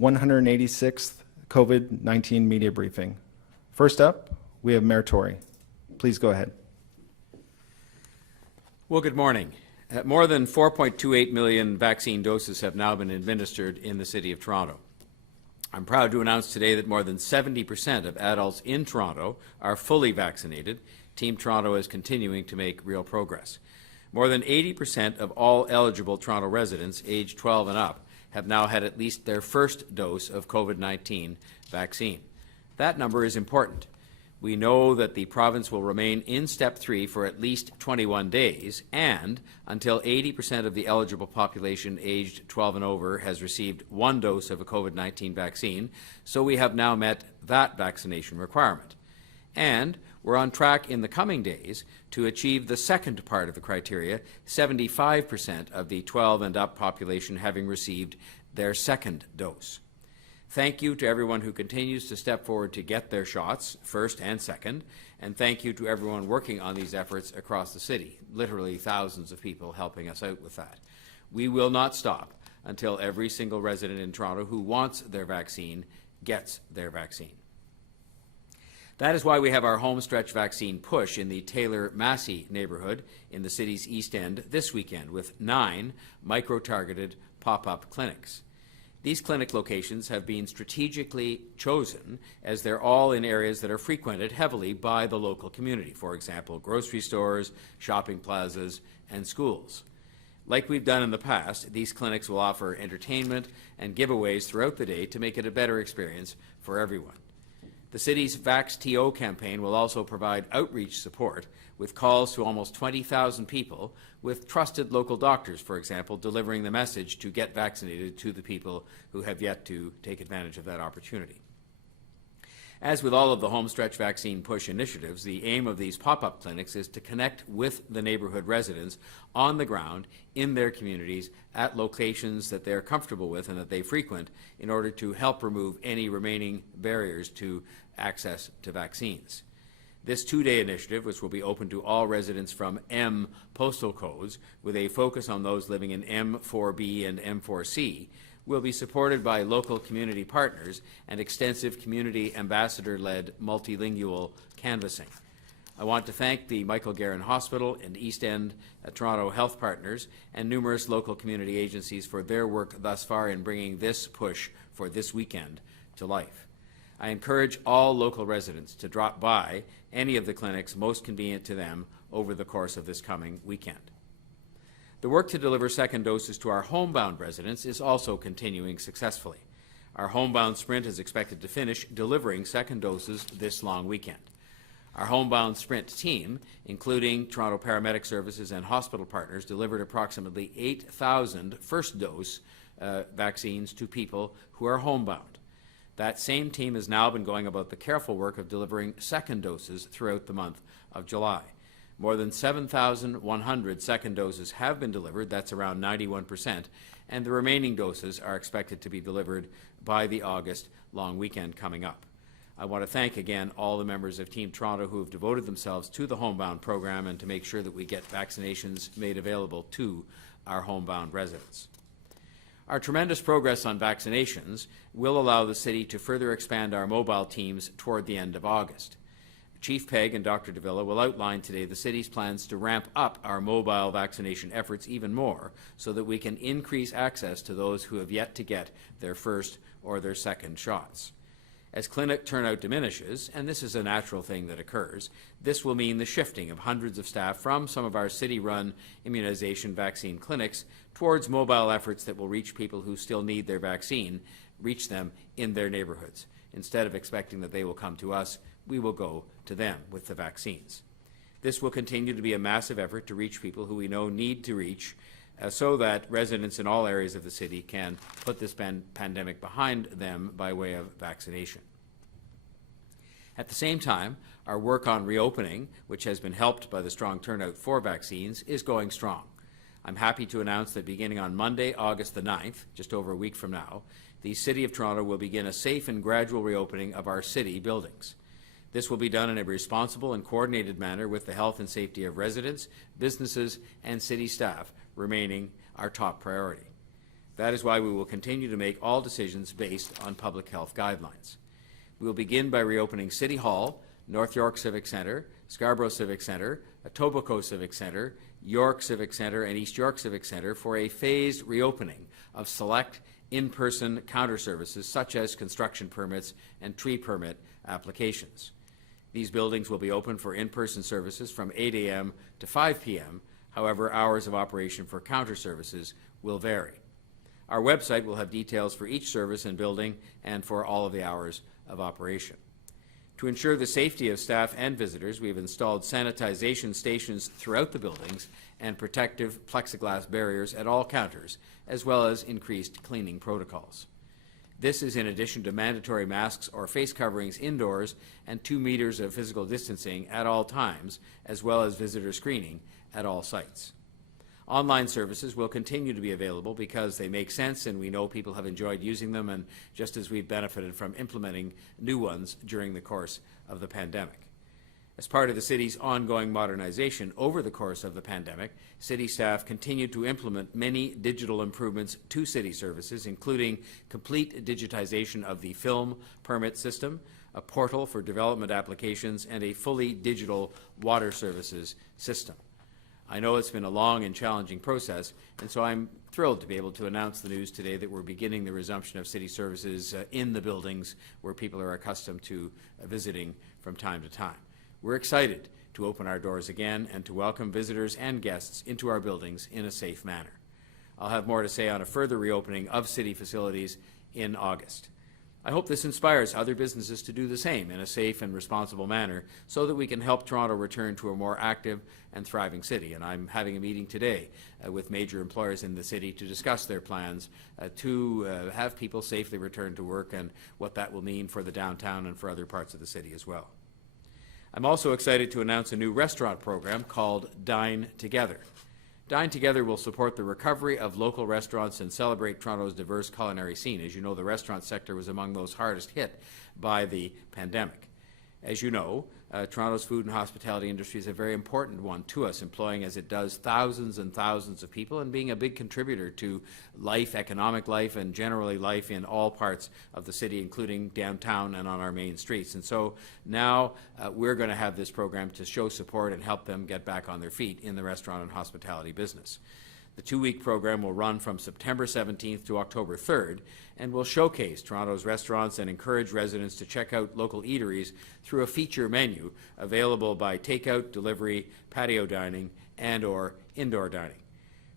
186th COVID-19 media briefing. First up, we have Mayor Tory. Please go ahead. Well, good morning. More than 4.28 million vaccine doses have now been administered in the City of Toronto. I'm proud to announce today that more than 70% of adults in Toronto are fully vaccinated. Team Toronto is continuing to make real progress. More than 80% of all eligible Toronto residents aged 12 and up have now had at least their first dose of COVID-19 vaccine. That number is important. We know that the province will remain in Step 3 for at least 21 days, and until 80% of the eligible population aged 12 and over has received one dose of a COVID-19 vaccine, so we have now met that vaccination requirement. And we're on track in the coming days to achieve the second part of the criteria, 75% of the 12 and up population having received their second dose. Thank you to everyone who continues to step forward to get their shots, first and second, and thank you to everyone working on these efforts across the city, literally thousands of people helping us out with that. We will not stop until every single resident in Toronto who wants their vaccine gets their vaccine. That is why we have our homestretch vaccine push in the Taylor-Massey neighbourhood in the city's East End this weekend with 9 micro-targeted pop-up clinics. These clinic locations have been strategically chosen as they're all in areas that are frequented heavily by the local community, for example, grocery stores, shopping plazas, and schools. Like we've done in the past, these clinics will offer entertainment and giveaways throughout the day to make it a better experience for everyone. The city's VaxTO campaign will also provide outreach support with calls to almost 20,000 people, with trusted local doctors, for example, delivering the message to get vaccinated to the people who have yet to take advantage of that opportunity. As with all of the homestretch vaccine push initiatives, the aim of these pop-up clinics is to connect with the neighbourhood residents on the ground in their communities at locations that they're comfortable with and that they frequent in order to help remove any remaining barriers to access to vaccines. This 2-day initiative, which will be open to all residents from M postal codes, with a focus on those living in M4B and M4C, will be supported by local community partners and extensive community ambassador-led multilingual canvassing. I want to thank the Michael Garron Hospital and East End Toronto Health Partners and numerous local community agencies for their work thus far in bringing this push for this weekend to life. I encourage all local residents to drop by any of the clinics most convenient to them over the course of this coming weekend. The work to deliver second doses to our homebound residents is also continuing successfully. Our homebound sprint is expected to finish delivering second doses this long weekend. Our homebound sprint team, including Toronto Paramedic Services and hospital partners, delivered approximately 8,000 first dose vaccines to people who are homebound. That same team has now been going about the careful work of delivering second doses throughout the month of July. More than 7,100 second doses have been delivered, that's around 91%, and the remaining doses are expected to be delivered by the August long weekend coming up. I want to thank again all the members of Team Toronto who have devoted themselves to the Homebound program and to make sure that we get vaccinations made available to our homebound residents. Our tremendous progress on vaccinations will allow the city to further expand our mobile teams toward the end of August. Chief Pegg and Dr. Davila will outline today the city's plans to ramp up our mobile vaccination efforts even more so that we can increase access to those who have yet to get their first or their second shots. As clinic turnout diminishes, and this is a natural thing that occurs, this will mean the shifting of hundreds of staff from some of our city-run immunization vaccine clinics towards mobile efforts that will reach people who still need their vaccine, reach them in their neighbourhoods. Instead of expecting that they will come to us, we will go to them with the vaccines. This will continue to be a massive effort to reach people who we know need to reach so that residents in all areas of the city can put this pandemic behind them by way of vaccination. At the same time, our work on reopening, which has been helped by the strong turnout for vaccines, is going strong. I'm happy to announce that beginning on Monday, August the 9th, just over a week from now, the City of Toronto will begin a safe and gradual reopening of our city buildings. This will be done in a responsible and coordinated manner with the health and safety of residents, businesses, and city staff remaining our top priority. That is why we will continue to make all decisions based on public health guidelines. We will begin by reopening City Hall, North York Civic Centre, Scarborough Civic Centre, Etobicoke Civic Centre, York Civic Centre, and East York Civic Centre for a phased reopening of select in-person counter services such as construction permits and tree permit applications. These buildings will be open for in-person services from 8 a.m. to 5 p.m. However, hours of operation for counter services will vary. Our website will have details for each service and building and for all of the hours of operation. To ensure the safety of staff and visitors, we have installed sanitization stations throughout the buildings and protective plexiglass barriers at all counters, as well as increased cleaning protocols. This is in addition to mandatory masks or face coverings indoors and 2 meters of physical distancing at all times, as well as visitor screening at all sites. Online services will continue to be available because they make sense and we know people have enjoyed using them, and just as we've benefited from implementing new ones during the course of the pandemic. As part of the city's ongoing modernization over the course of the pandemic, city staff continued to implement many digital improvements to city services, including complete digitization of the film permit system, a portal for development applications, and a fully digital water services system. I know it's been a long and challenging process, and so I'm thrilled to be able to announce the news today that we're beginning the resumption of city services in the buildings where people are accustomed to visiting from time to time. We're excited to open our doors again and to welcome visitors and guests into our buildings in a safe manner. I'll have more to say on a further reopening of city facilities in August. I hope this inspires other businesses to do the same in a safe and responsible manner so that we can help Toronto return to a more active and thriving city. And I'm having a meeting today with major employers in the city to discuss their plans to have people safely return to work and what that will mean for the downtown and for other parts of the city as well. I'm also excited to announce a new restaurant program called Dine Together. Dine Together will support the recovery of local restaurants and celebrate Toronto's diverse culinary scene. As you know, the restaurant sector was among those hardest hit by the pandemic. As you know, Toronto's food and hospitality industry is a very important one to us, employing as it does thousands and thousands of people and being a big contributor to life, economic life, and generally life in all parts of the city, including downtown and on our main streets. And so now we're going to have this program to show support and help them get back on their feet in the restaurant and hospitality business. The 2-week program will run from September 17th to October 3rd and will showcase Toronto's restaurants and encourage residents to check out local eateries through a feature menu available by takeout, delivery, patio dining, and or indoor dining.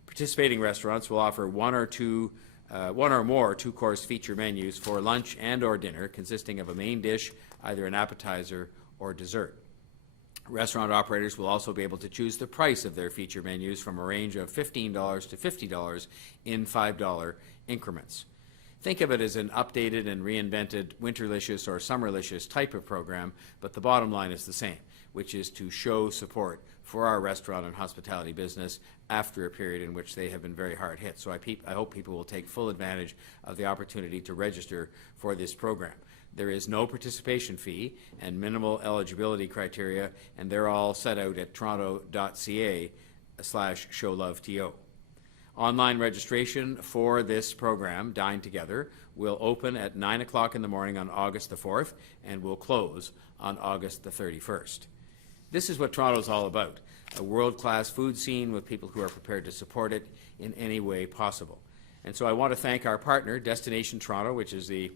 Participating restaurants will offer one or more two-course feature menus for lunch and or dinner consisting of a main dish, either an appetizer or dessert. Restaurant operators will also be able to choose the price of their feature menus from a range of $15 to $50 in $5 increments. Think of it as an updated and reinvented Winterlicious or Summerlicious type of program, but the bottom line is the same, which is to show support for our restaurant and hospitality business after a period in which they have been very hard hit. So I hope people will take full advantage of the opportunity to register for this program. There is no participation fee and minimal eligibility criteria, and they're all set out at toronto.ca/showloveto. Online registration for this program, Dine Together, will open at 9 o'clock in the morning on August the 4th and will close on August the 31st. This is what Toronto's all about, a world-class food scene with people who are prepared to support it in any way possible. And so I want to thank our partner, Destination Toronto, which is the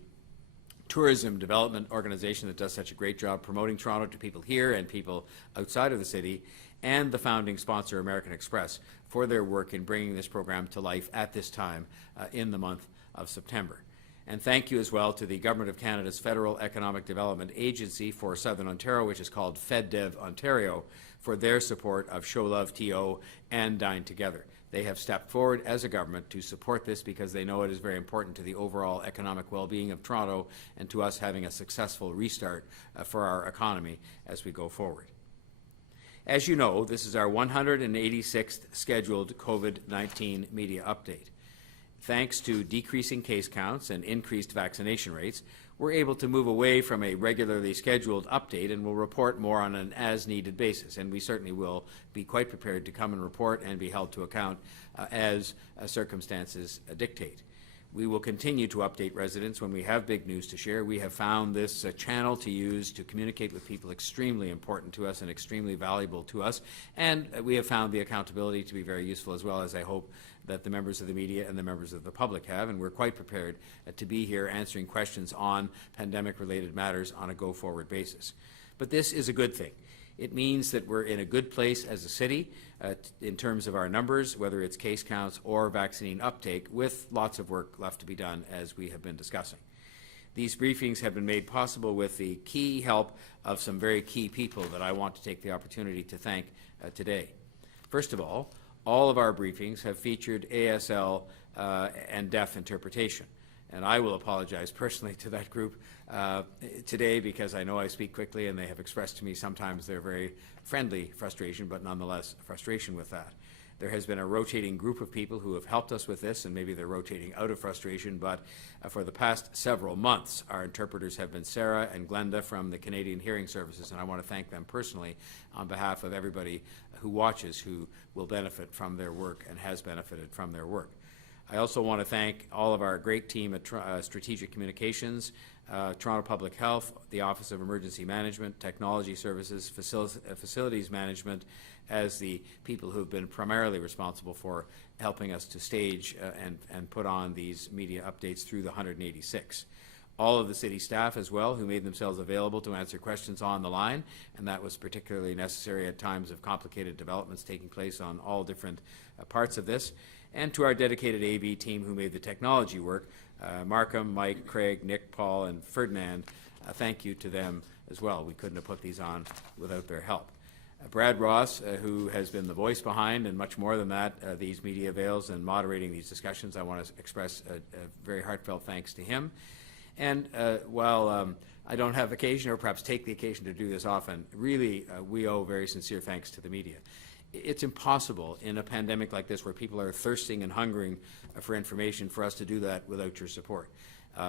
tourism development organization that does such a great job promoting Toronto to people here and people outside of the city, and the founding sponsor, American Express, for their work in bringing this program to life at this time in the month of September. And thank you as well to the Government of Canada's Federal Economic Development Agency for Southern Ontario, which is called FedDev Ontario, for their support of Show Love TO and Dine Together. They have stepped forward as a government to support this because they know it is very important to the overall economic well-being of Toronto and to us having a successful restart for our economy as we go forward. As you know, this is our 186th scheduled COVID-19 media update. Thanks to decreasing case counts and increased vaccination rates, we're able to move away from a regularly scheduled update and will report more on an as-needed basis. And we certainly will be quite prepared to come and report and be held to account as circumstances dictate. We will continue to update residents when we have big news to share. We have found this channel to use to communicate with people extremely important to us and extremely valuable to us. And we have found the accountability to be very useful as well, as I hope that the members of the media and the members of the public have. And we're quite prepared to be here answering questions on pandemic-related matters on a go-forward basis. But this is a good thing. It means that we're in a good place as a city in terms of our numbers, whether it's case counts or vaccine uptake, with lots of work left to be done, as we have been discussing. These briefings have been made possible with the key help of some very key people that I want to take the opportunity to thank today. First of all of our briefings have featured ASL and deaf interpretation. And I will apologize personally to that group today, because I know I speak quickly and they have expressed to me sometimes their very friendly frustration, but nonetheless frustration with that. There has been a rotating group of people who have helped us with this, and maybe they're rotating out of frustration, but for the past several months, our interpreters have been Sarah and Glenda from the Canadian Hearing Services, and I want to thank them personally on behalf of everybody who watches, who will benefit from their work and has benefited from their work. I also want to thank all of our great team at Strategic Communications, Toronto Public Health, the Office of Emergency Management, Technology Services, Facilities Management, as the people who have been primarily responsible for helping us to stage and put on these media updates through the 186. All of the city staff as well, who made themselves available to answer questions on the line, and that was particularly necessary at times of complicated developments taking place on all different parts of this. And to our dedicated AV team who made the technology work, Markham, Mike, Craig, Nick, Paul, and Ferdinand, thank you to them as well. We couldn't have put these on without their help. Brad Ross, who has been the voice behind, and much more than that, these media avails and moderating these discussions, I want to express a very heartfelt thanks to him. And while I don't have occasion, or perhaps take the occasion to do this often, really we owe very sincere thanks to the media. It's impossible in a pandemic like this, where people are thirsting and hungering for information, for us to do that without your support.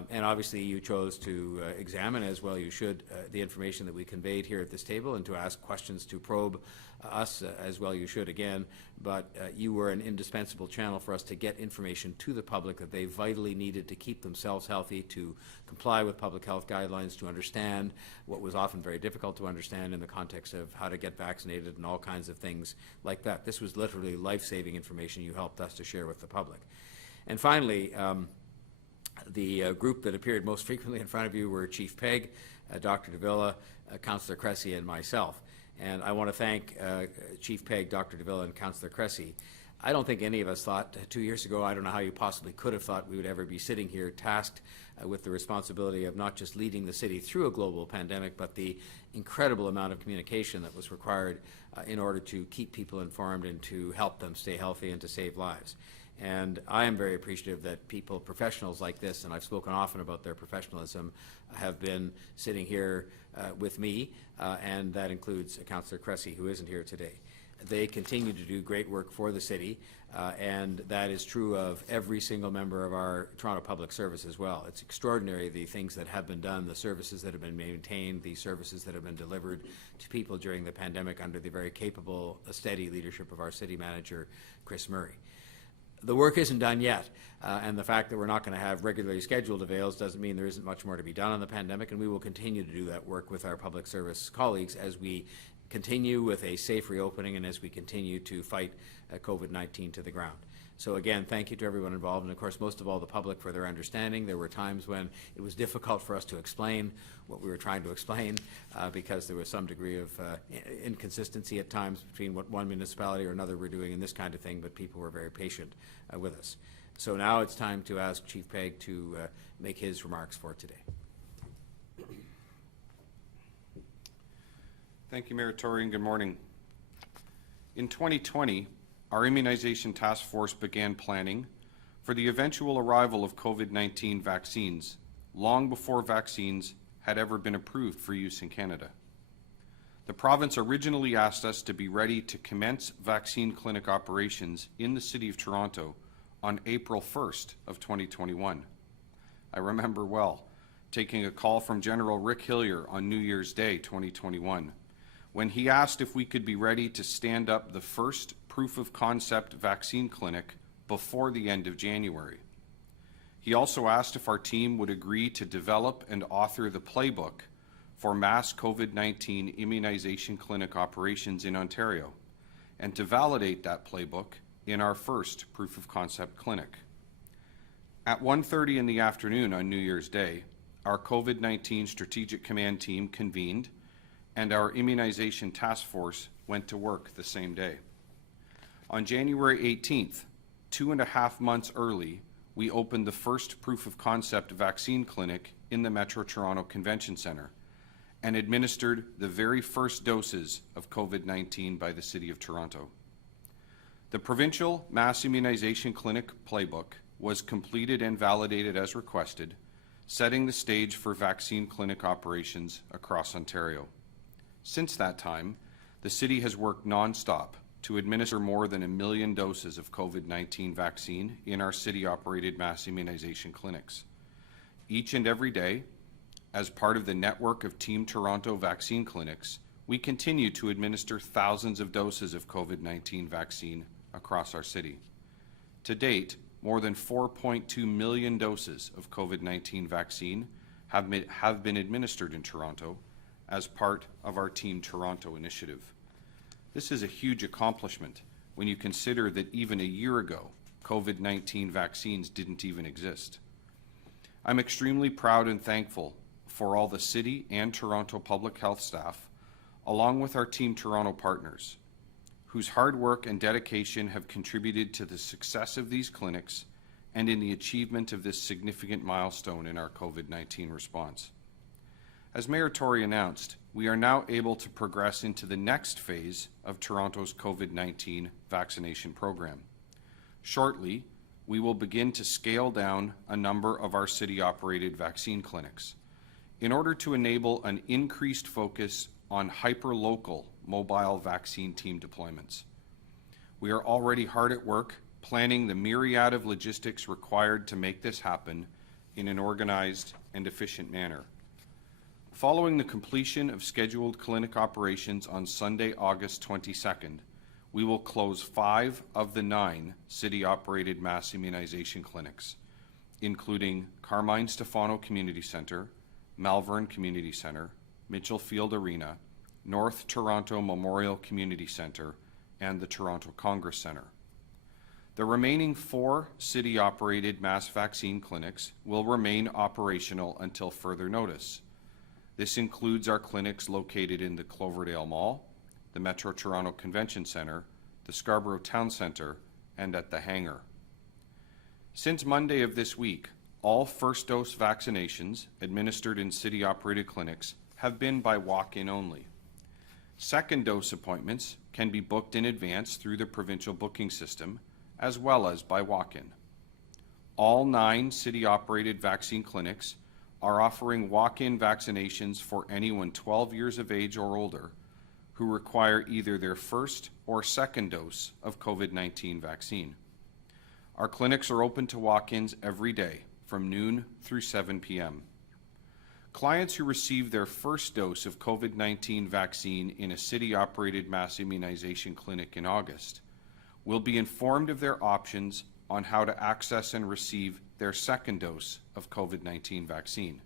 And obviously you chose to examine, as well you should, the information that we conveyed here at this table, and to ask questions to probe us, as well you should again. But you were an indispensable channel for us to get information to the public that they vitally needed to keep themselves healthy, to comply with public health guidelines, to understand what was often very difficult to understand in the context of how to get vaccinated and all kinds of things like that. This was literally life-saving information you helped us to share with the public. And finally, the group that appeared most frequently in front of you were Chief Pegg, Dr. Davila, Councillor Cressy, and myself. And I want to thank Chief Pegg, Dr. Davila, and Councillor Cressy. I don't think any of us thought 2 years ago, I don't know how you possibly could have thought we would ever be sitting here tasked with the responsibility of not just leading the city through a global pandemic, but the incredible amount of communication that was required in order to keep people informed and to help them stay healthy and to save lives. And I am very appreciative that people, professionals like this, and I've spoken often about their professionalism, have been sitting here with me, and that includes Councillor Cressy, who isn't here today. They continue to do great work for the city, and that is true of every single member of our Toronto Public Service as well. It's extraordinary, the things that have been done, the services that have been maintained, the services that have been delivered to people during the pandemic under the very capable, steady leadership of our city manager, Chris Murray. The work isn't done yet, and the fact that we're not going to have regularly scheduled avails doesn't mean there isn't much more to be done on the pandemic, and we will continue to do that work with our public service colleagues as we continue with a safe reopening and as we continue to fight COVID-19 to the ground. So again, thank you to everyone involved, and of course most of all the public for their understanding. There were times when it was difficult for us to explain what we were trying to explain because there was some degree of inconsistency at times between what one municipality or another were doing and this kind of thing, but people were very patient with us. So now it's time to ask Chief Pegg to make his remarks for today. Thank you, Mayor Tory, and good morning. In 2020, our immunization task force began planning for the eventual arrival of COVID-19 vaccines long before vaccines had ever been approved for use in Canada. The province originally asked us to be ready to commence vaccine clinic operations in the City of Toronto on April 1st of 2021. I remember well taking a call from General Rick Hillier on New Year's Day 2021 when he asked if we could be ready to stand up the first proof of concept vaccine clinic before the end of January. He also asked if our team would agree to develop and author the playbook for mass COVID-19 immunization clinic operations in Ontario, and to validate that playbook in our first proof of concept clinic. At 1:30 in the afternoon on New Year's Day, our COVID-19 Strategic Command team convened, and our immunization task force went to work the same day. On January 18th, 2.5 months early, we opened the first proof of concept vaccine clinic in the Metro Toronto Convention Centre and administered the very first doses of COVID-19 by the City of Toronto. The provincial mass immunization clinic playbook was completed and validated as requested, setting the stage for vaccine clinic operations across Ontario. Since that time, the City has worked non-stop to administer more than 1 million doses of COVID-19 vaccine in our City-operated mass immunization clinics. Each and every day, as part of the network of Team Toronto vaccine clinics, we continue to administer thousands of doses of COVID-19 vaccine across our city. To date, more than 4.2 million doses of COVID-19 vaccine have been administered in Toronto as part of our Team Toronto initiative. This is a huge accomplishment when you consider that even a year ago, COVID-19 vaccines didn't even exist. I'm extremely proud and thankful for all the City and Toronto public health staff, along with our Team Toronto partners, whose hard work and dedication have contributed to the success of these clinics and in the achievement of this significant milestone in our COVID-19 response. As Mayor Tory announced, we are now able to progress into the next phase of Toronto's COVID-19 vaccination program. Shortly, we will begin to scale down a number of our city-operated vaccine clinics in order to enable an increased focus on hyper-local mobile vaccine team deployments. We are already hard at work planning the myriad of logistics required to make this happen in an organized and efficient manner. Following the completion of scheduled clinic operations on Sunday, August 22nd, we will close 5 of the 9 city-operated mass immunization clinics, including Carmine Stefano Community Centre, Malvern Community Centre, Mitchell Field Arena, North Toronto Memorial Community Centre, and the Toronto Congress Centre. The remaining 4 city-operated mass vaccine clinics will remain operational until further notice. This includes our clinics located in the Cloverdale Mall, the Metro Toronto Convention Centre, the Scarborough Town Centre, and at the Hangar. Since Monday of this week, all first-dose vaccinations administered in city-operated clinics have been by walk-in only. Second-dose appointments can be booked in advance through the provincial booking system, as well as by walk-in. All 9 city-operated vaccine clinics are offering walk-in vaccinations for anyone 12 years of age or older who require either their first or second dose of COVID-19 vaccine. Our clinics are open to walk-ins every day from noon through 7 p.m. Clients who receive their first dose of COVID-19 vaccine in a city-operated mass immunization clinic in August will be informed of their options on how to access and receive their second dose of COVID-19 vaccine.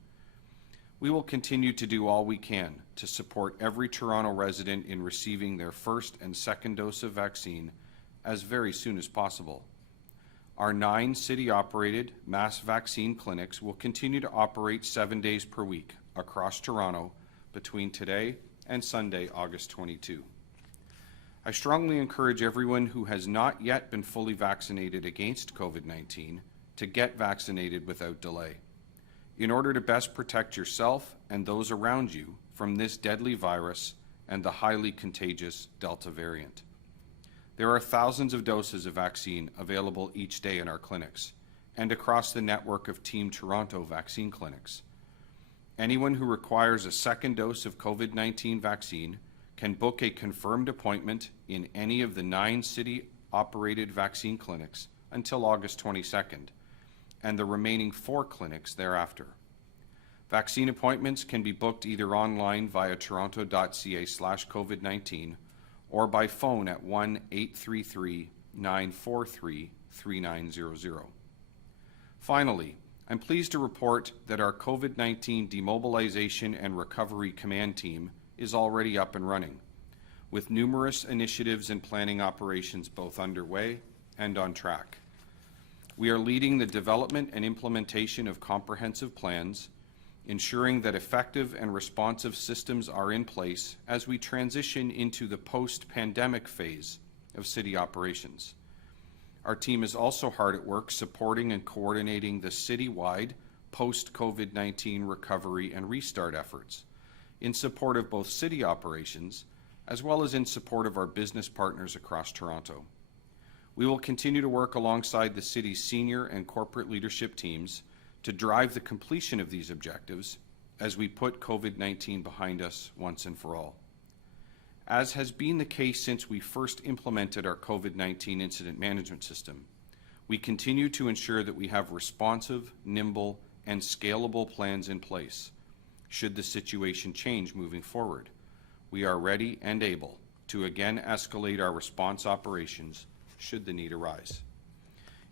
We will continue to do all we can to support every Toronto resident in receiving their first and second dose of vaccine as very soon as possible. Our 9 city-operated mass vaccine clinics will continue to operate 7 days per week across Toronto between today and Sunday, August 22. I strongly encourage everyone who has not yet been fully vaccinated against COVID-19 to get vaccinated without delay, in order to best protect yourself and those around you from this deadly virus and the highly contagious Delta variant. There are thousands of doses of vaccine available each day in our clinics and across the network of Team Toronto vaccine clinics. Anyone who requires a second dose of COVID-19 vaccine can book a confirmed appointment in any of the 9 city-operated vaccine clinics until August 22nd, and the remaining 4 clinics thereafter. Vaccine appointments can be booked either online via toronto.ca/COVID-19 or by phone at 1-833-943-3900. Finally, I'm pleased to report that our COVID-19 Demobilization and Recovery Command Team is already up and running, with numerous initiatives and planning operations both underway and on track. We are leading the development and implementation of comprehensive plans, ensuring that effective and responsive systems are in place as we transition into the post-pandemic phase of city operations. Our team is also hard at work supporting and coordinating the citywide post-COVID-19 recovery and restart efforts in support of both city operations as well as in support of our business partners across Toronto. We will continue to work alongside the city's senior and corporate leadership teams to drive the completion of these objectives as we put COVID-19 behind us once and for all. As has been the case since we first implemented our COVID-19 incident management system, we continue to ensure that we have responsive, nimble, and scalable plans in place should the situation change moving forward. We are ready and able to again escalate our response operations should the need arise.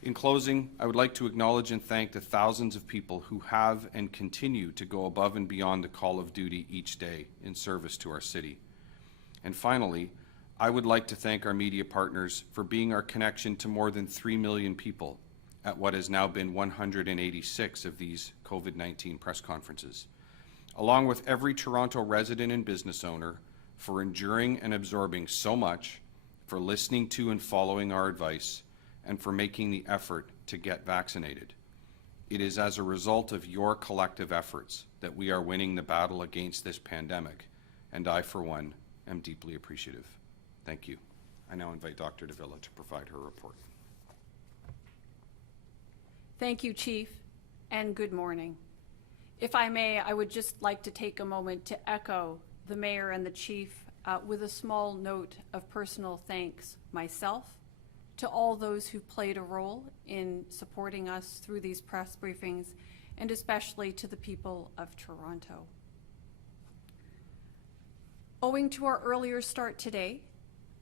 In closing, I would like to acknowledge and thank the thousands of people who have and continue to go above and beyond the call of duty each day in service to our city. And finally, I would like to thank our media partners for being our connection to more than 3 million people at what has now been 186 of these COVID-19 press conferences, along with every Toronto resident and business owner for enduring and absorbing so much, for listening to and following our advice, and for making the effort to get vaccinated. It is as a result of your collective efforts that we are winning the battle against this pandemic, and I, for one, am deeply appreciative. Thank you. I now invite Dr. Davila to provide her report. Thank you, Chief, and good morning. If I may, I would just like to take a moment to echo the Mayor and the Chief with a small note of personal thanks myself, to all those who played a role in supporting us through these press briefings, and especially to the people of Toronto. Owing to our earlier start today,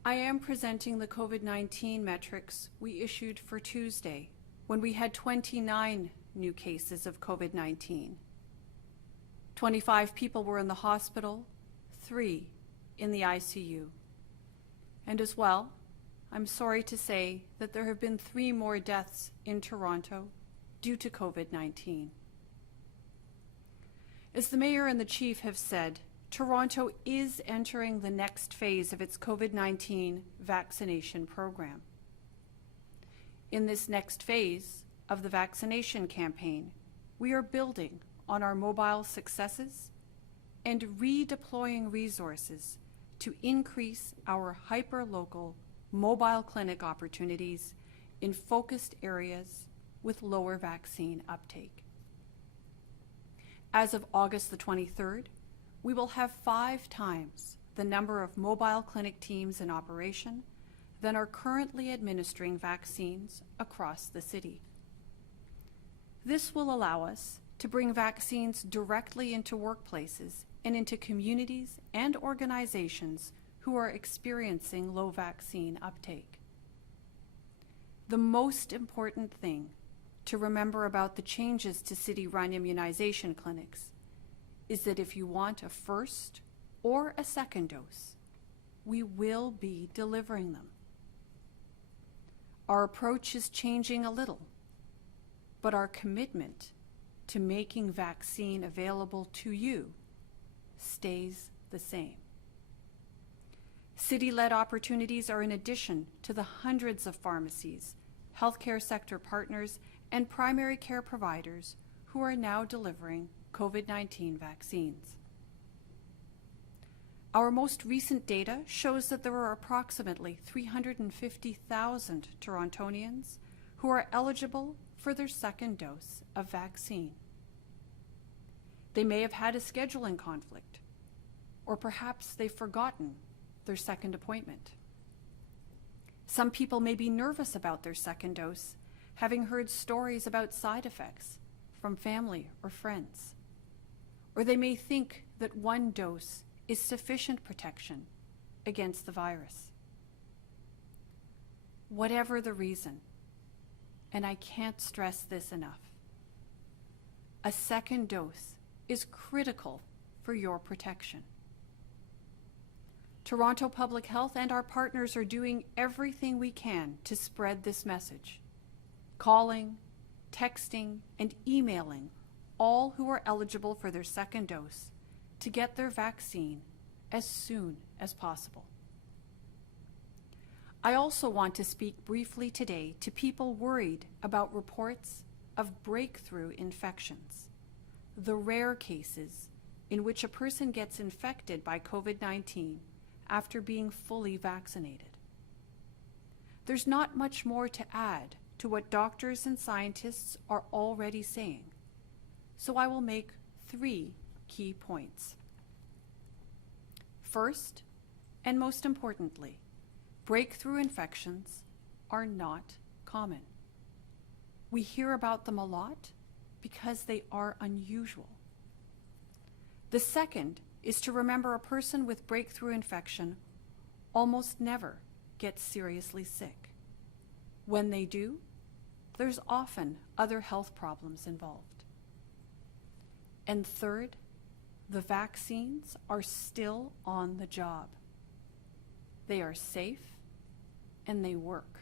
I am presenting the COVID-19 metrics we issued for Tuesday, when we had 29 new cases of COVID-19. 25 people were in the hospital, 3 in the ICU. And as well, I'm sorry to say that there have been 3 more deaths in Toronto due to COVID-19. As the Mayor and the Chief have said, Toronto is entering the next phase of its COVID-19 vaccination program. In this next phase of the vaccination campaign, we are building on our mobile successes and redeploying resources to increase our hyper-local mobile clinic opportunities in focused areas with lower vaccine uptake. As of August the 23rd, we will have 5 times the number of mobile clinic teams in operation than are currently administering vaccines across the city. This will allow us to bring vaccines directly into workplaces and into communities and organizations who are experiencing low vaccine uptake. The most important thing to remember about the changes to city-run immunization clinics is that if you want a first or a second dose, we will be delivering them. Our approach is changing a little, but our commitment to making vaccine available to you stays the same. City-led opportunities are in addition to the hundreds of pharmacies, healthcare sector partners, and primary care providers who are now delivering COVID-19 vaccines. Our most recent data shows that there are approximately 350,000 Torontonians who are eligible for their second dose of vaccine. They may have had a scheduling conflict, or perhaps they've forgotten their second appointment. Some people may be nervous about their second dose, having heard stories about side effects from family or friends. Or they may think that one dose is sufficient protection against the virus. Whatever the reason, and I can't stress this enough, a second dose is critical for your protection. Toronto Public Health and our partners are doing everything we can to spread this message, calling, texting, and emailing all who are eligible for their second dose to get their vaccine as soon as possible. I also want to speak briefly today to people worried about reports of breakthrough infections, the rare cases in which a person gets infected by COVID-19 after being fully vaccinated. There's not much more to add to what doctors and scientists are already saying, so I will make 3 key points. First, and most importantly, breakthrough infections are not common. We hear about them a lot because they are unusual. The second is to remember a person with breakthrough infection almost never gets seriously sick. When they do, there's often other health problems involved. And third, the vaccines are still on the job. They are safe and they work.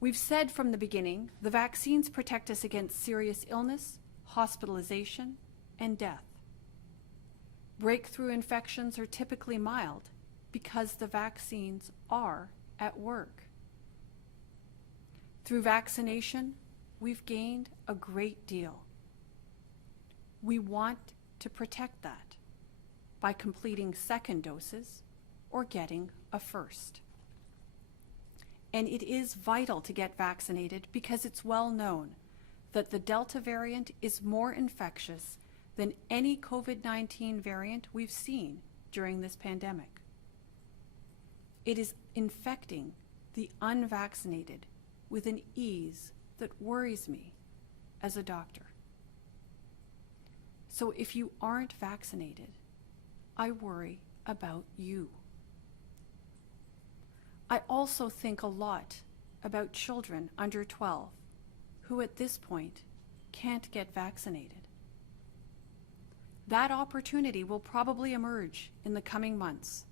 We've said from the beginning, the vaccines protect us against serious illness, hospitalization, and death. Breakthrough infections are typically mild because the vaccines are at work. Through vaccination, we've gained a great deal. We want to protect that by completing second doses or getting a first. And it is vital to get vaccinated because it's well known that the Delta variant is more infectious than any COVID-19 variant we've seen during this pandemic. It is infecting the unvaccinated with an ease that worries me as a doctor. So if you aren't vaccinated, I worry about you. I also think a lot about children under 12 who at this point can't get vaccinated. That opportunity will probably emerge in the coming months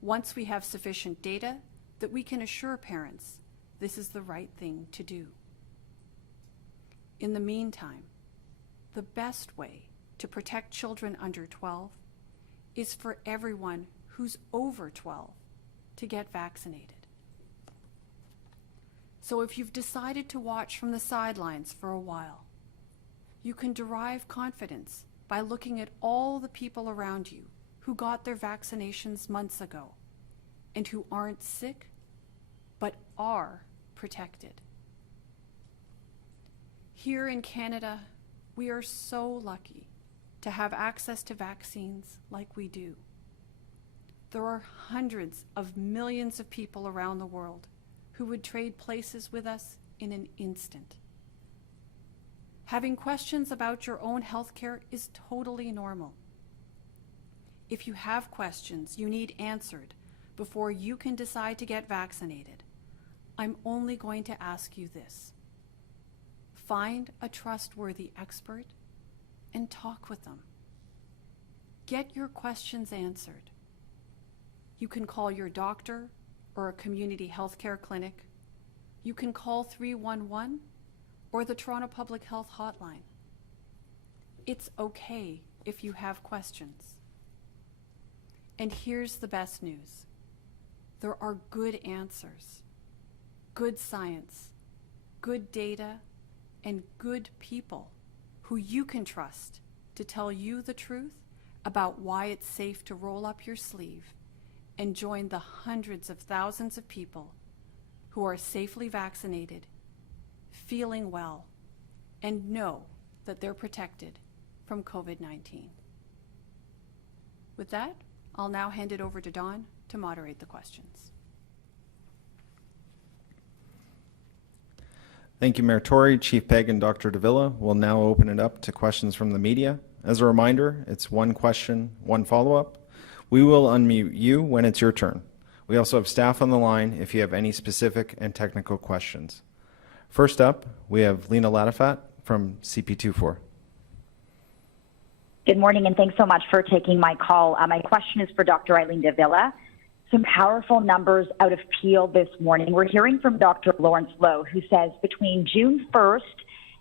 once we have sufficient data that we can assure parents this is the right thing to do. In the meantime, the best way to protect children under 12 is for everyone who's over 12 to get vaccinated. So if you've decided to watch from the sidelines for a while, you can derive confidence by looking at all the people around you who got their vaccinations months ago and who aren't sick but are protected. Here in Canada, we are so lucky to have access to vaccines like we do. There are hundreds of millions of people around the world who would trade places with us in an instant. Having questions about your own health care is totally normal. If you have questions you need answered before you can decide to get vaccinated, I'm only going to ask you this. Find a trustworthy expert and talk with them. Get your questions answered. You can call your doctor or a community healthcare clinic. You can call 311 or the Toronto Public Health Hotline. It's okay if you have questions. And here's the best news. There are good answers, good science, good data, and good people who you can trust to tell you the truth about why it's safe to roll up your sleeve and join the hundreds of thousands of people who are safely vaccinated, feeling well, and know that they're protected from COVID-19. With that, I'll now hand it over to Dawn to moderate the questions. Thank you, Mayor Tory. Chief Pegg and Dr. Davila will now open it up to questions from the media. As a reminder, it's one question, one follow-up. We will unmute you when it's your turn. We also have staff on the line if you have any specific and technical questions. First up, we have Lena Latifat from CP24. Good morning, and thanks so much for taking my call. My question is for Dr. Eileen Davila. Some powerful numbers out of Peel this morning. We're hearing from Dr. Lawrence Lowe, who says between June 1st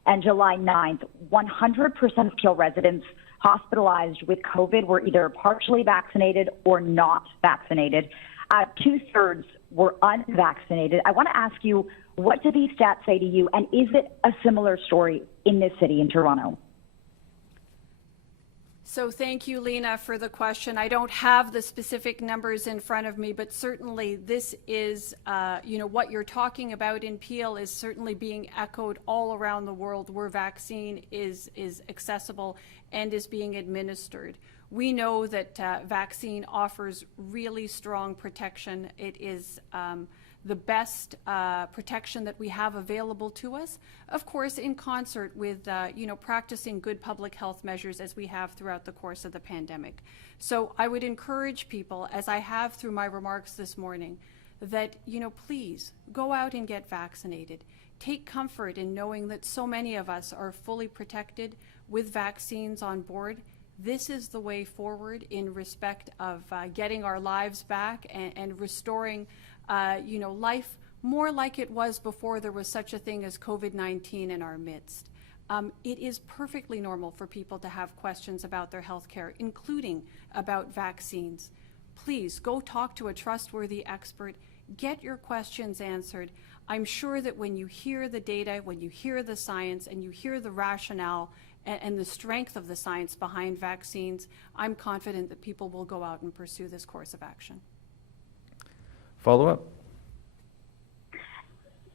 and July 9th, 100% of Peel residents hospitalized with COVID were either partially vaccinated or not vaccinated. 2/3 were unvaccinated. I want to ask you, what do these stats say to you, and is it a similar story in this city, in Toronto? So thank you, Lena, for the question. I don't have the specific numbers in front of me, but certainly this is, what you're talking about in Peel is certainly being echoed all around the world where vaccine is accessible and is being administered. We know that vaccine offers really strong protection. It is the best protection that we have available to us, of course, in concert with, practicing good public health measures as we have throughout the course of the pandemic. So I would encourage people, as I have through my remarks this morning, that, please go out and get vaccinated. Take comfort in knowing that so many of us are fully protected with vaccines on board. This is the way forward in respect of getting our lives back and restoring life more like it was before there was such a thing as COVID-19 in our midst. It is perfectly normal for people to have questions about their health care, including about vaccines. Please go talk to a trustworthy expert. Get your questions answered. I'm sure that when you hear the data, when you hear the science, and you hear the rationale and the strength of the science behind vaccines, I'm confident that people will go out and pursue this course of action. Follow-up?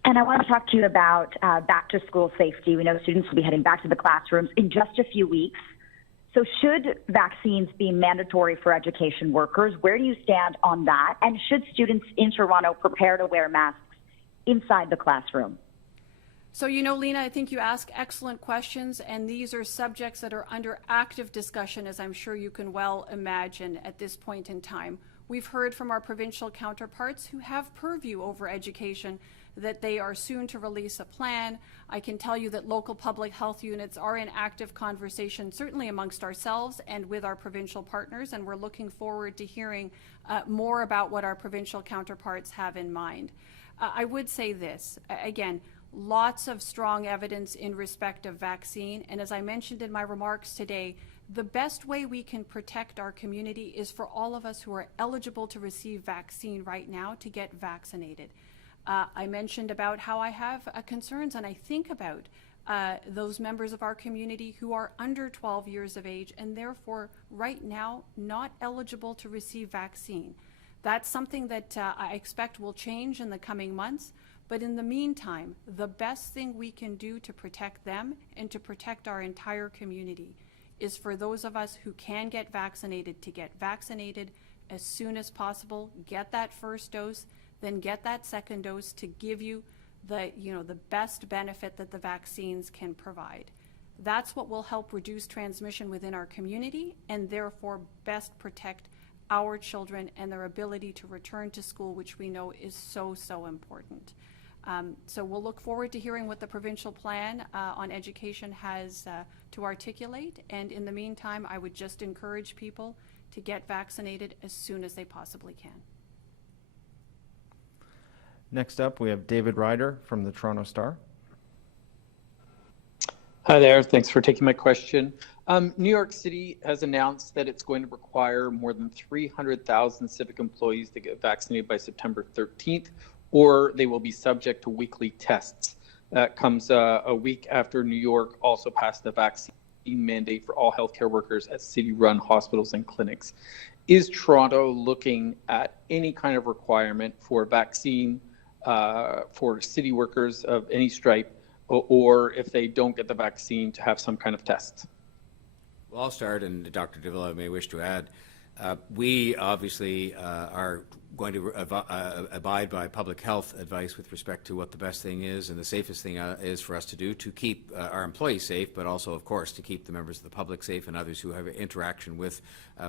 And I want to talk to you about back-to-school safety. We know students will be heading back to the classrooms in just a few weeks. So should vaccines be mandatory for education workers? Where do you stand on that? And should students in Toronto prepare to wear masks inside the classroom? So, Lena, I think you ask excellent questions, and these are subjects that are under active discussion, as I'm sure you can well imagine at this point in time. We've heard from our provincial counterparts who have purview over education that they are soon to release a plan. I can tell you that local public health units are in active conversation, certainly amongst ourselves and with our provincial partners, and we're looking forward to hearing more about what our provincial counterparts have in mind. I would say this, again, lots of strong evidence in respect of vaccine, and as I mentioned in my remarks today, the best way we can protect our community is for all of us who are eligible to receive vaccine right now to get vaccinated. I mentioned about how I have concerns, and I think about those members of our community who are under 12 years of age and therefore right now not eligible to receive vaccine. That's something that I expect will change in the coming months. But in the meantime, the best thing we can do to protect them and to protect our entire community is for those of us who can get vaccinated to get vaccinated as soon as possible, get that first dose, then get that second dose to give you the best benefit that the vaccines can provide. That's what will help reduce transmission within our community and therefore best protect our children and their ability to return to school, which we know is so, so important. So we'll look forward to hearing what the provincial plan on education has to articulate. And in the meantime, I would just encourage people to get vaccinated as soon as they possibly can. Next up, we have David Ryder from the Toronto Star. Hi there. Thanks for taking my question. New York City has announced that it's going to require more than 300,000 civic employees to get vaccinated by September 13th, or they will be subject to weekly tests. That comes a week after New York also passed the vaccine mandate for all healthcare workers at city-run hospitals and clinics. Is Toronto looking at any kind of requirement for vaccine for city workers of any stripe, or if they don't get the vaccine, to have some kind of test? Well, I'll start, and Dr. Davila may wish to add. We obviously are going to abide by public health advice with respect to what the best thing is and the safest thing is for us to do to keep our employees safe, but also, of course, to keep the members of the public safe and others who have interaction with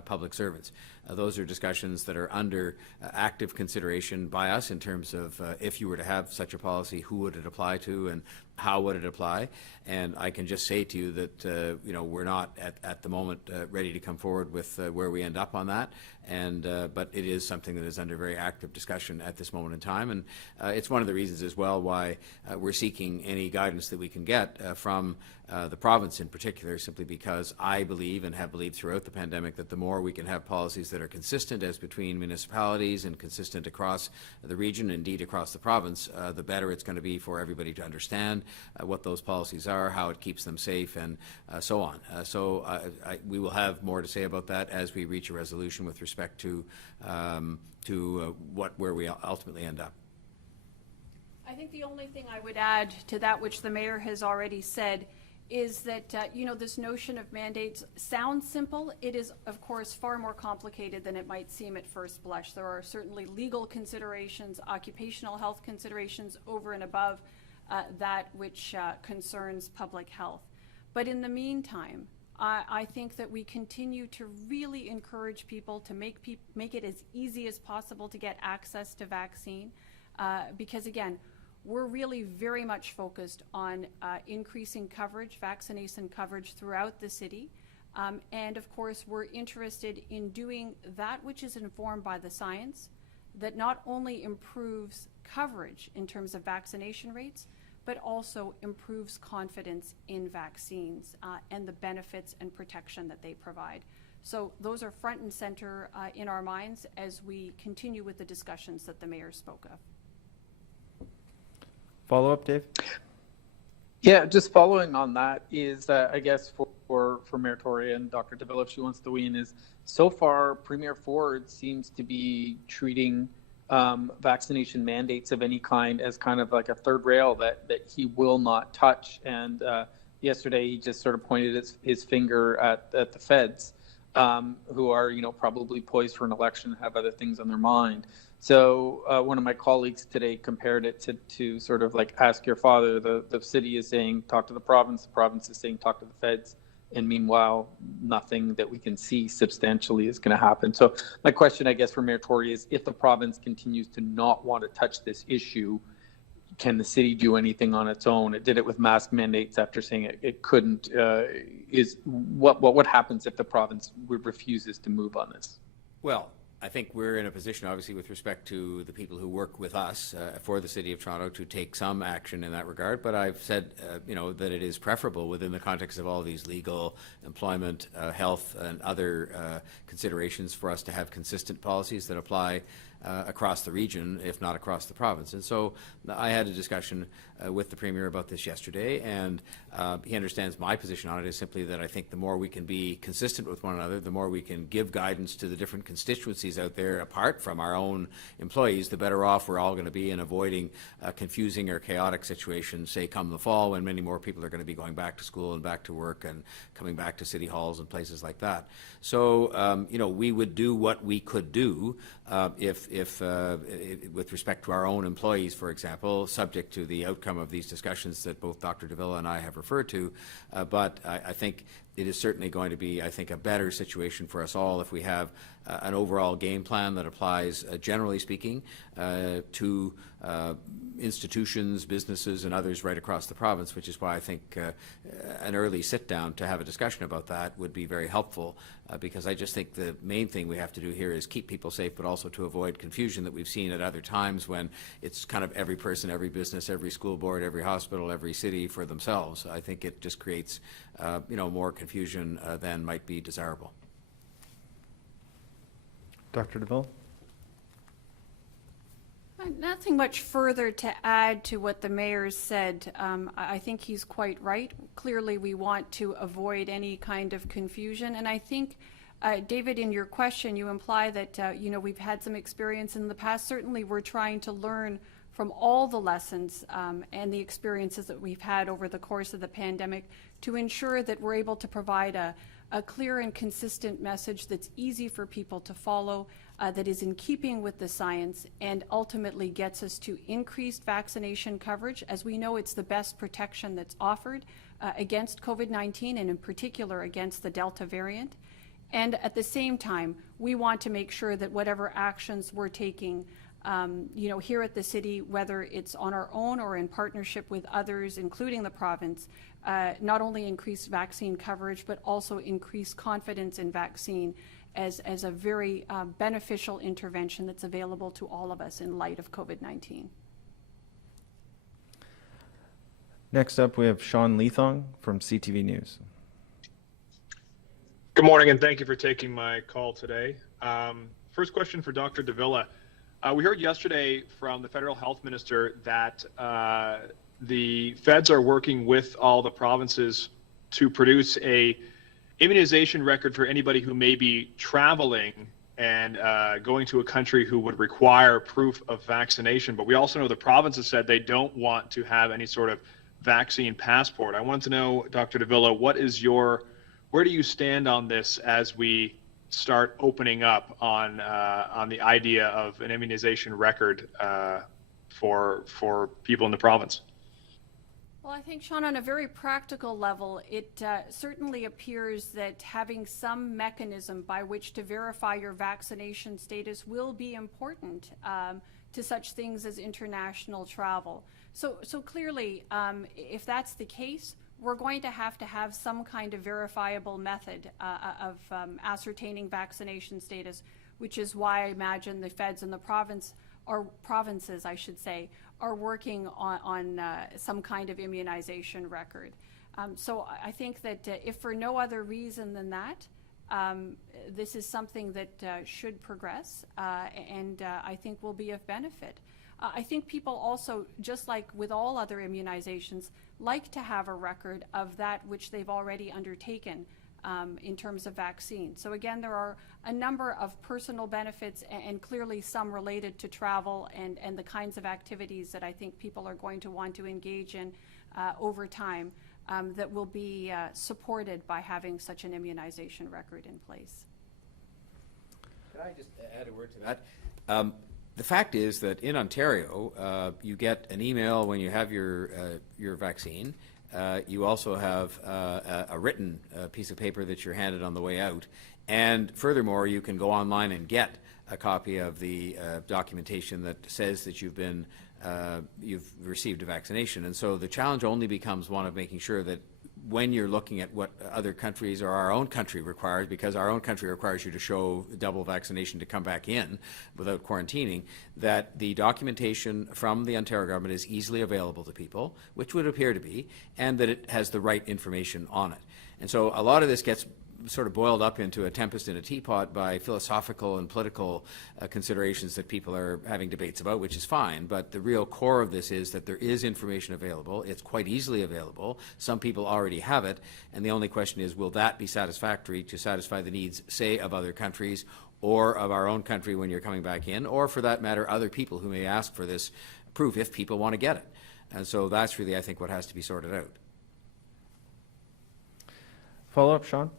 public servants. Those are discussions that are under active consideration by us in terms of if you were to have such a policy, who would it apply to and how would it apply? And I can just say to you that we're not at the moment ready to come forward with where we end up on that. And but it is something that is under very active discussion at this moment in time, and it's one of the reasons as well why we're seeking any guidance that we can get from the province in particular, simply because I believe and have believed throughout the pandemic that the more we can have policies that are consistent as between municipalities and consistent across the region, indeed across the province, the better it's going to be for everybody to understand what those policies are, how it keeps them safe, and so on. We will have more to say about that as we reach a resolution with respect to where we ultimately end up. I think the only thing I would add to that, which the mayor has already said, is that this notion of mandates sounds simple. It is, of course, far more complicated than it might seem at first blush. There are certainly legal considerations, occupational health considerations over and above that which concerns public health. But in the meantime, I think that we continue to really encourage people to make it as easy as possible to get access to vaccine, because again, we're really very much focused on increasing coverage, vaccination coverage throughout the city. And of course, we're interested in doing that which is informed by the science, that not only improves coverage in terms of vaccination rates, but also improves confidence in vaccines and the benefits and protection that they provide. So those are front and center in our minds as we continue with the discussions that the mayor spoke of. Follow-up, Dave? Yeah, just following on that is, I guess, for Mayor Tory and Dr. Davila, if she wants to weigh in, is so far Premier Ford seems to be treating vaccination mandates of any kind as kind of like a third rail that he will not touch. And yesterday he just sort of pointed his finger at the feds, who are probably poised for an election and have other things on their mind. So one of my colleagues today compared it to sort of like ask your father. The city is saying talk to the province is saying talk to the feds, and meanwhile nothing that we can see substantially is going to happen. So my question, I guess, for Mayor Tory is, if the province continues to not want to touch this issue, can the city do anything on its own? It did it with mask mandates after saying it couldn't. What happens if the province refuses to move on this? Well, I think we're in a position, obviously, with respect to the people who work with us for the City of Toronto to take some action in that regard. But I've said, that it is preferable within the context of all these legal, employment, health, and other considerations for us to have consistent policies that apply across the region, if not across the province. And so I had a discussion with the Premier about this yesterday, and he understands my position on it is simply that I think the more we can be consistent with one another, the more we can give guidance to the different constituencies out there apart from our own employees, the better off we're all going to be in avoiding confusing or chaotic situations, say come the fall, when many more people are going to be going back to school and back to work and coming back to city halls and places like that. So, we would do what we could do if with respect to our own employees, for example, subject to the outcome of these discussions that both Dr. Davila and I have referred to. But I think it is certainly going to be, a better situation for us all if we have an overall game plan that applies, generally speaking, to institutions, businesses, and others right across the province, which is why I think an early sit-down to have a discussion about that would be very helpful, because I just think the main thing we have to do here is keep people safe, but also to avoid confusion that we've seen at other times when it's kind of every person, every business, every school board, every hospital, every city for themselves. I think it just creates, more confusion than might be desirable. Dr. Davila? Nothing much further to add to what the mayor said. I think he's quite right. Clearly, we want to avoid any kind of confusion. And I think, David, in your question, you imply that, we've had some experience in the past. Certainly, we're trying to learn from all the lessons and the experiences that we've had over the course of the pandemic to ensure that we're able to provide a clear and consistent message that's easy for people to follow, that is in keeping with the science and ultimately gets us to increased vaccination coverage. As we know, it's the best protection that's offered against COVID-19 and in particular against the Delta variant. And at the same time, we want to make sure that whatever actions we're taking here at the city, whether it's on our own or in partnership with others, including the province, not only increase vaccine coverage, but also increase confidence in vaccine as a very beneficial intervention that's available to all of us in light of COVID-19. Next up, we have Sean Leathong from CTV News. Good morning, and thank you for taking my call today. First question for Dr. Davila. We heard yesterday from the federal health minister that the feds are working with all the provinces to produce a immunization record for anybody who may be traveling and going to a country who would require proof of vaccination. But we also know the provinces said they don't want to have any sort of vaccine passport. I want to know, Dr. Davila, where do you stand on this as we start opening up on the idea of an immunization record for people in the province? Well, I think, Sean, on a very practical level, it certainly appears that having some mechanism by which to verify your vaccination status will be important to such things as international travel. So clearly, if that's the case, we're going to have some kind of verifiable method of ascertaining vaccination status, which is why I imagine the feds and the provinces, I should say, are working on some kind of immunization record. So I think that if for no other reason than that, this is something that should progress and I think will be of benefit. I think people also, just like with all other immunizations, like to have a record of that which they've already undertaken in terms of vaccine. So again, there are a number of personal benefits and clearly some related to travel and the kinds of activities that I think people are going to want to engage in over time that will be supported by having such an immunization record in place. Can I just add a word to that? The fact is that in Ontario, you get an email when you have your vaccine. You also have a written piece of paper that you're handed on the way out. And furthermore, you can go online and get a copy of the documentation that says that you've received a vaccination. And so the challenge only becomes one of making sure that when you're looking at what other countries or our own country requires, because our own country requires you to show double vaccination to come back in without quarantining, that the documentation from the Ontario government is easily available to people, which would appear to be, and that it has the right information on it. And so a lot of this gets sort of boiled up into a tempest in a teapot by philosophical and political considerations that people are having debates about, which is fine. But the real core of this is that there is information available. It's quite easily available. Some people already have it. And the only question is, will that be satisfactory to satisfy the needs, say, of other countries or of our own country when you're coming back in, or for that matter, other people who may ask for this proof if people want to get it. And so that's really, I think, what has to be sorted out. Follow-up, Sean?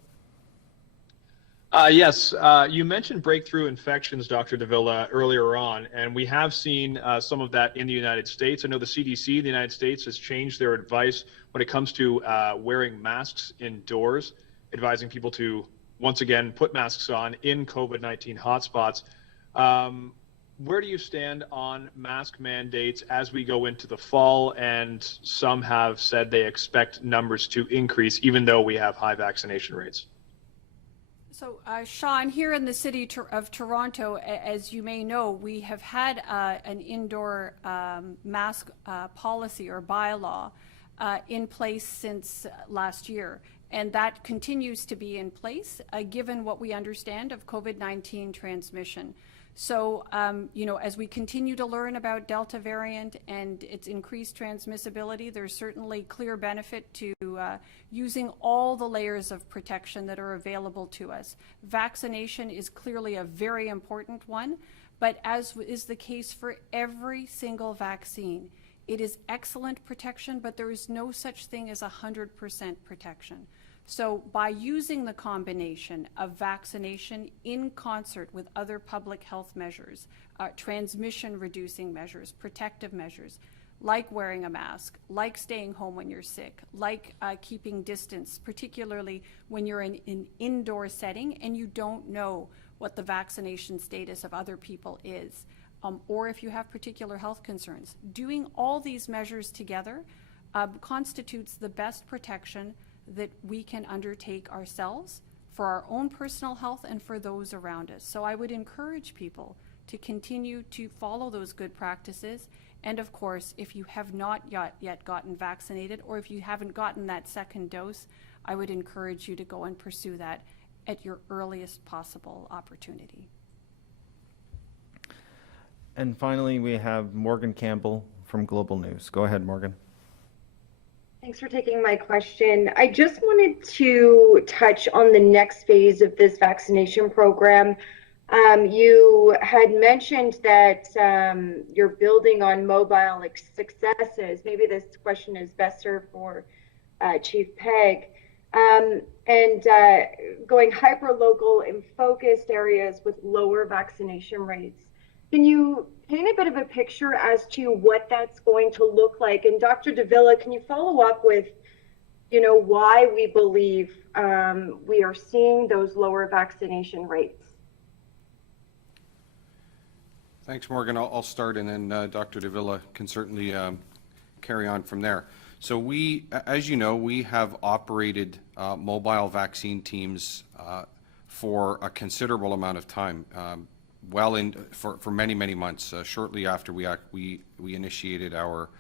Yes, you mentioned breakthrough infections, Dr. Davila, earlier on, and we have seen some of that in the United States. I know the CDC in the United States has changed their advice when it comes to wearing masks indoors, advising people to, once again, put masks on in COVID-19 hotspots. Where do you stand on mask mandates as we go into the fall? And some have said they expect numbers to increase, even though we have high vaccination rates. So, Sean, here in the city of Toronto, as you may know, we have had an indoor mask policy or bylaw in place since last year. And that continues to be in place, given what we understand of COVID-19 transmission. So, as we continue to learn about Delta variant and its increased transmissibility, there's certainly clear benefit to using all the layers of protection that are available to us. Vaccination is clearly a very important one, but as is the case for every single vaccine, it is excellent protection, but there is no such thing as 100% protection. So by using the combination of vaccination in concert with other public health measures, transmission reducing measures, protective measures, like wearing a mask, like staying home when you're sick, like keeping distance, particularly when you're in an indoor setting and you don't know what the vaccination status of other people is, or if you have particular health concerns. Doing all these measures together constitutes the best protection that we can undertake ourselves for our own personal health and for those around us. So I would encourage people to continue to follow those good practices. And of course, if you have not yet gotten vaccinated, or if you haven't gotten that second dose, I would encourage you to go and pursue that at your earliest possible opportunity. And finally, we have Morgan Campbell from Global News. Go ahead, Morgan. Thanks for taking my question. I just wanted to touch on the next phase of this vaccination program. You had mentioned that you're building on mobile successes. Maybe this question is best served for Chief Pegg. And going hyper-local in focused areas with lower vaccination rates. Can you paint a bit of a picture as to what that's going to look like? And Dr. Davila, can you follow up with, why we believe we are seeing those lower vaccination rates? Thanks, Morgan. I'll start, and then Dr. Davila can certainly carry on from there. So we, as you know, we have operated mobile vaccine teams for a considerable amount of time, for many, many months. Shortly after we initiated our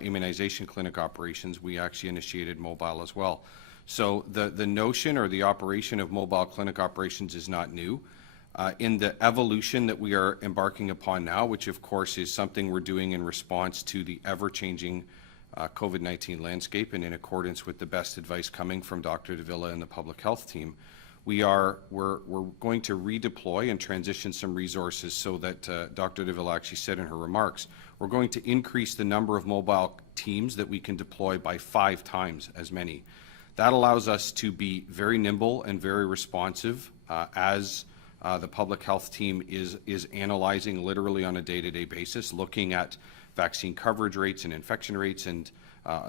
immunization clinic operations, we actually initiated mobile as well. So the notion or the operation of mobile clinic operations is not new. In the evolution that we are embarking upon now, which of course is something we're doing in response to the ever-changing COVID-19 landscape and in accordance with the best advice coming from Dr. Davila and the public health team, we're going to redeploy and transition some resources so that Dr. Davila actually said in her remarks, we're going to increase the number of mobile teams that we can deploy by 5 times as many. That allows us to be very nimble and very responsive as the public health team is analyzing literally on a day-to-day basis, looking at vaccine coverage rates and infection rates and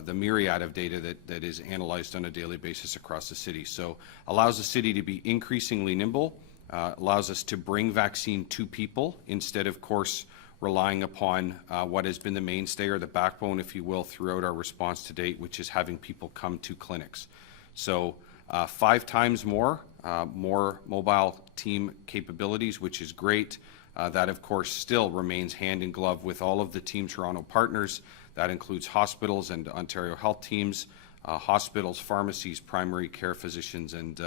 the myriad of data that is analyzed on a daily basis across the city. So allows the city to be increasingly nimble, allows us to bring vaccine to people instead, of course, relying upon what has been the mainstay or the backbone, if you will, throughout our response to date, which is having people come to clinics. So 5 times more mobile team capabilities, which is great. That, of course, still remains hand in glove with all of the Team Toronto partners. That includes hospitals and Ontario health teams, hospitals, pharmacies, primary care physicians, and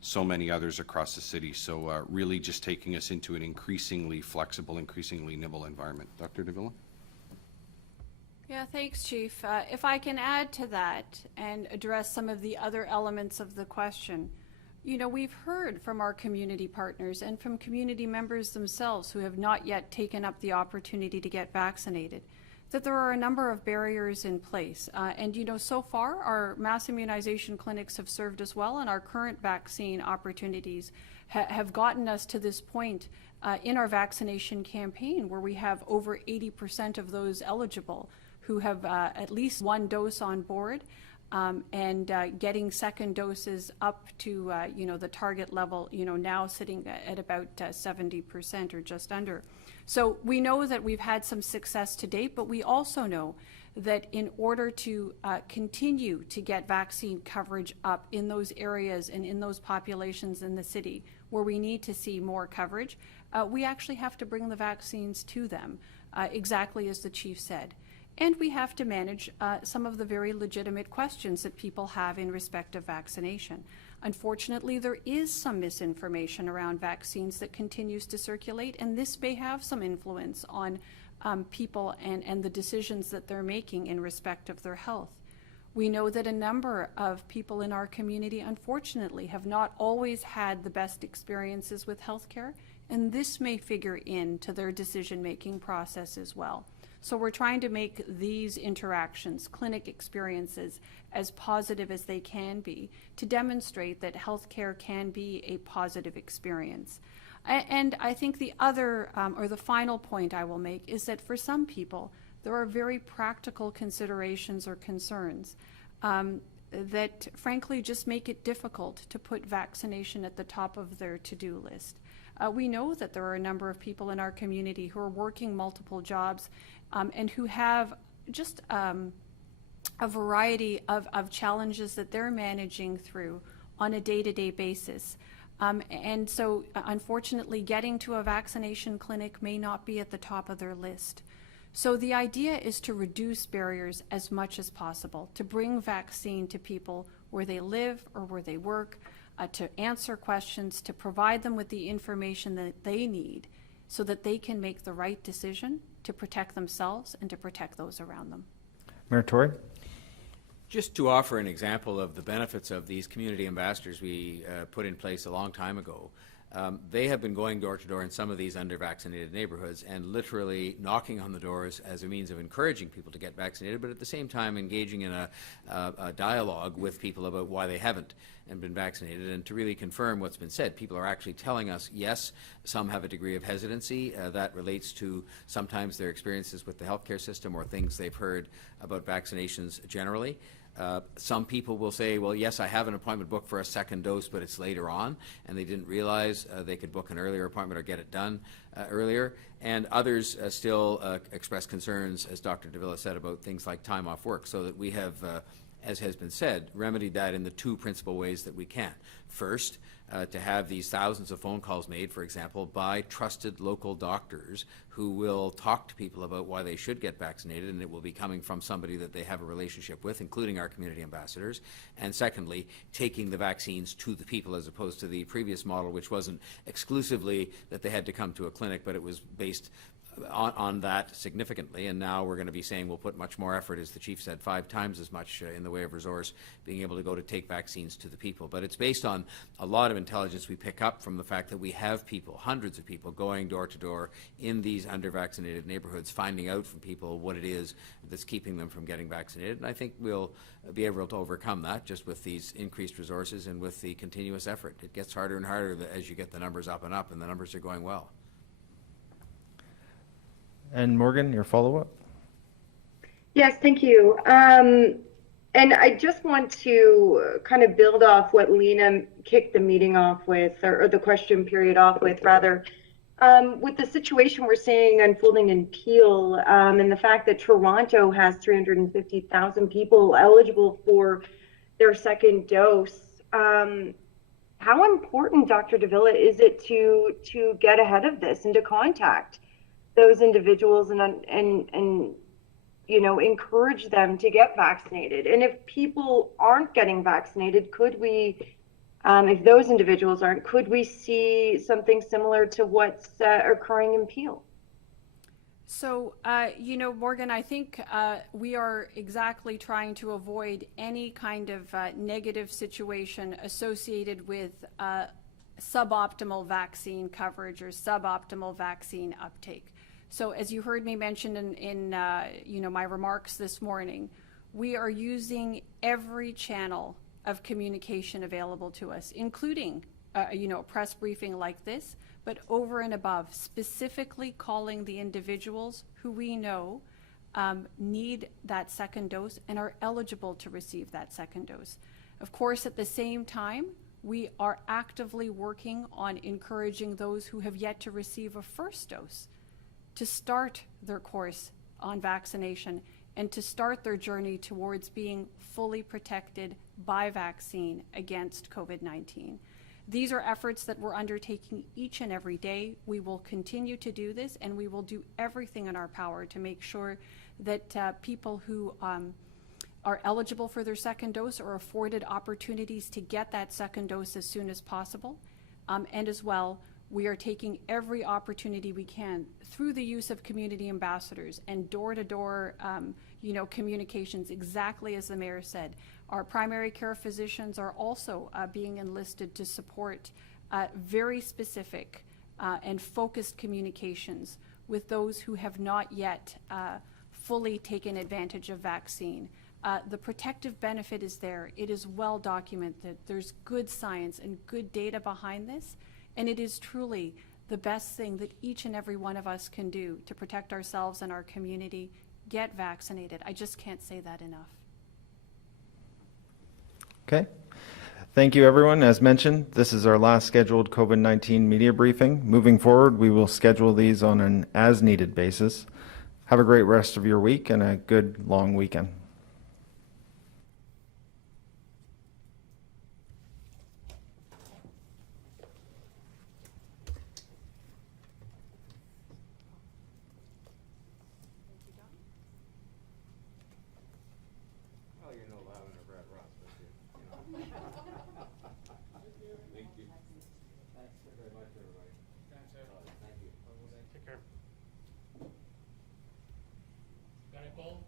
so many others across the city. So really just taking us into an increasingly flexible, increasingly nimble environment. Dr. Davila? Yeah, thanks, Chief. If I can add to that and address some of the other elements of the question. We've heard from our community partners and from community members themselves who have not yet taken up the opportunity to get vaccinated, that there are a number of barriers in place. And so far, our mass immunization clinics have served us well, and our current vaccine opportunities have gotten us to this point in our vaccination campaign where we have over 80% of those eligible who have at least 1 dose on board. And getting second doses up to, the target level, now sitting at about 70% or just under. So we know that we've had some success to date, but we also know that in order to continue to get vaccine coverage up in those areas and in those populations in the city where we need to see more coverage, we actually have to bring the vaccines to them, exactly as the Chief said. And we have to manage some of the very legitimate questions that people have in respect of vaccination. Unfortunately, there is some misinformation around vaccines that continues to circulate, and this may have some influence on people and the decisions that they're making in respect of their health. We know that a number of people in our community, unfortunately, have not always had the best experiences with healthcare, and this may figure into their decision-making process as well. So we're trying to make these interactions, clinic experiences, as positive as they can be to demonstrate that healthcare can be a positive experience. And I think the other, or the final point I will make is that for some people, there are very practical considerations or concerns that frankly just make it difficult to put vaccination at the top of their to-do list. We know that there are a number of people in our community who are working multiple jobs and who have just a variety of challenges that they're managing through on a day-to-day basis. And so, unfortunately, getting to a vaccination clinic may not be at the top of their list. So the idea is to reduce barriers as much as possible, to bring vaccine to people where they live or where they work, to answer questions, to provide them with the information that they need so that they can make the right decision to protect themselves and to protect those around them. Mayor Tory? Just to offer an example of the benefits of these community ambassadors we put in place a long time ago, they have been going door to door in some of these under-vaccinated neighborhoods and literally knocking on the doors as a means of encouraging people to get vaccinated, but at the same time engaging in a dialogue with people about why they haven't and been vaccinated, and to really confirm what's been said. People are actually telling us, yes, some have a degree of hesitancy that relates to sometimes their experiences with the healthcare system or things they've heard about vaccinations generally. Some people will say, well, yes, I have an appointment booked for a second dose, but it's later on, and they didn't realize they could book an earlier appointment or get it done earlier. And others still express concerns, as Dr. Davila said, about things like time off work, so that we have, as has been said, remedied that in the two principal ways that we can. First, to have these thousands of phone calls made, for example, by trusted local doctors who will talk to people about why they should get vaccinated, and it will be coming from somebody that they have a relationship with, including our community ambassadors. And secondly, taking the vaccines to the people as opposed to the previous model, which wasn't exclusively that they had to come to a clinic, but it was based on that significantly, and now we're going to be saying we'll put much more effort, as the chief said, 5 times as much in the way of resource being able to go to take vaccines to the people. But it's based on a lot of intelligence we pick up from the fact that we have people, hundreds of people, going door to door in these under-vaccinated neighborhoods, finding out from people what it is that's keeping them from getting vaccinated. And I think we'll be able to overcome that just with these increased resources and with the continuous effort. It gets harder and harder as you get the numbers up, and the numbers are going well. And Morgan, your follow-up? Yes, thank you. And I just want to kind of build off what Lena kicked the meeting off with, or the question period off with, rather. With the situation we're seeing unfolding in Peel, and the fact that Toronto has 350,000 people eligible for their second dose, how important, Dr. Davila, is it to get ahead of this and to contact those individuals and you know, encourage them to get vaccinated? And if people aren't getting vaccinated, could we, if those individuals aren't, could we see something similar to what's occurring in Peel? So, you know, Morgan, I think we are exactly trying to avoid any kind of negative situation associated with suboptimal vaccine coverage or suboptimal vaccine uptake. So as you heard me mention in you know, my remarks this morning, we are using every channel of communication available to us, including you know, a press briefing like this, but over and above, specifically calling the individuals who we know need that second dose and are eligible to receive that second dose. Of course, at the same time, we are actively working on encouraging those who have yet to receive a first dose to start their course on vaccination and to start their journey towards being fully protected by vaccine against COVID-19. These are efforts that we're undertaking each and every day. We will continue to do this, and we will do everything in our power to make sure that people who are eligible for their second dose are afforded opportunities to get that second dose as soon as possible. And as well, we are taking every opportunity we can through the use of community ambassadors and door-to-door you know, communications, exactly as the mayor said. Our primary care physicians are also being enlisted to support very specific and focused communications with those who have not yet fully taken advantage of vaccine. The protective benefit is there. It is well documented. There's good science and good data behind this, and it is truly the best thing that each and every one of us can do to protect ourselves and our community. Get vaccinated. I just can't say that enough. Okay. Thank you, everyone. As mentioned, this is our last scheduled COVID-19 media briefing. Moving forward, we will schedule these on an as-needed basis. Have a great rest of your week and a good long weekend. Take care. Got it, Cole?